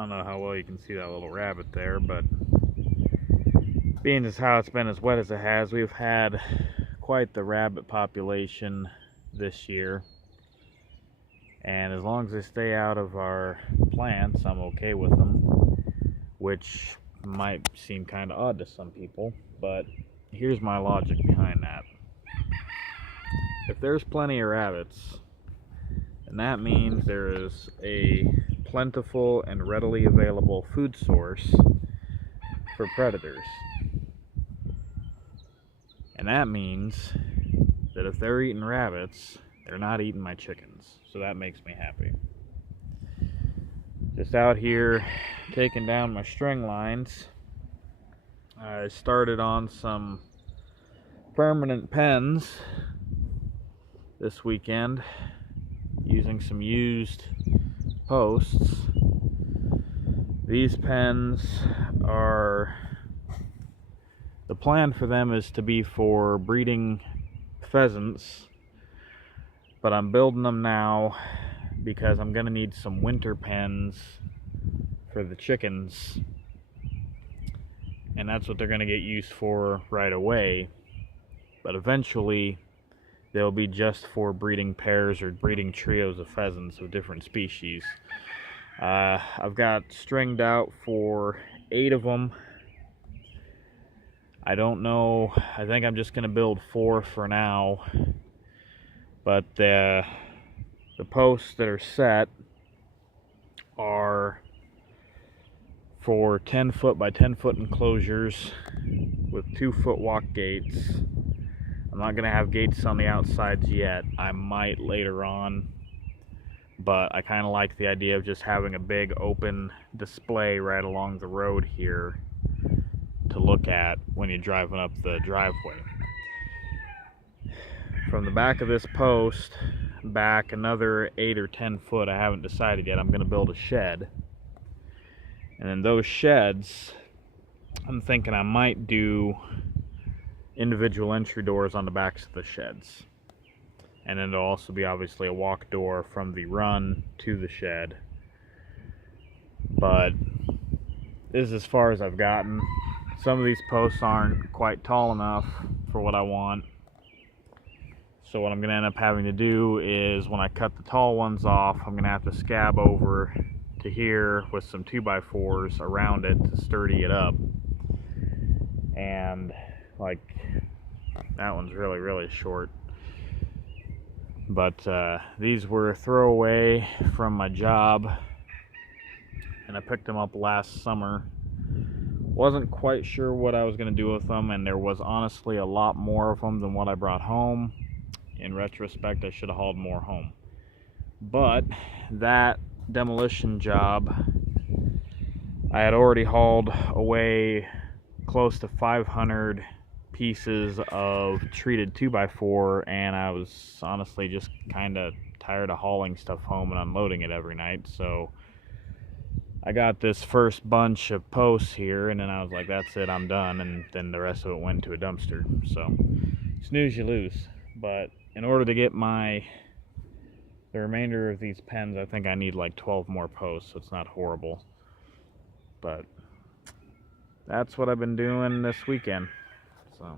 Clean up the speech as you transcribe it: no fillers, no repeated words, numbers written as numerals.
don't know how well you can see that little rabbit there, but being as how it's been as wet as it has, we've had quite the rabbit population this year. And as long as they stay out of our plants, I'm okay with them, which might seem kind of odd to some people, but here's my logic behind that. If there's plenty of rabbits, then that means there is a plentiful and readily available food source for predators. And that means that if they're eating rabbits, they're not eating my chickens. So that makes me happy. Just out here taking down my string lines. I started on some permanent pens this weekend using some used posts. These pens are, the plan for them is to be for breeding pheasants, but I'm building them now because I'm going to need some winter pens for the chickens, and that's what they're going to get used for right away. But eventually they'll be just for breeding pairs or breeding trios of pheasants of different species. I've got stringed out for 8 of them. I don't know, I think I'm just going to build 4 for now. But the posts that are set are for 10 foot by 10 foot enclosures with 2-foot walk gates. I'm not going to have gates on the outsides yet. I might later on, but I kind of like the idea of just having a big open display right along the road here to look at when you're driving up the driveway. From the back of this post back another 8 or 10 foot, I haven't decided yet, I'm going to build a shed. And then those sheds, I'm thinking I might do individual entry doors on the backs of the sheds. And then there'll also be obviously a walk door from the run to the shed. But this is as far as I've gotten. Some of these posts aren't quite tall enough for what I want. So what I'm going to end up having to do is when I cut the tall ones off, I'm going to have to scab over to here with some 2x4s around it to sturdy it up. And like that one's really short. But these were throwaway from my job, and I picked them up last summer. Wasn't quite sure what I was going to do with them, and there was honestly a lot more of them than what I brought home. In retrospect, I should have hauled more home. But that demolition job, I had already hauled away close to 500 pieces of treated 2x4, and I was honestly just kind of tired of hauling stuff home and unloading it every night. So I got this first bunch of posts here, and then I was like, that's it, I'm done. And then the rest of it went into a dumpster. So snooze, you lose. But in order to get the remainder of these pens, I think I need like 12 more posts, so it's not horrible. But that's what I've been doing this weekend. So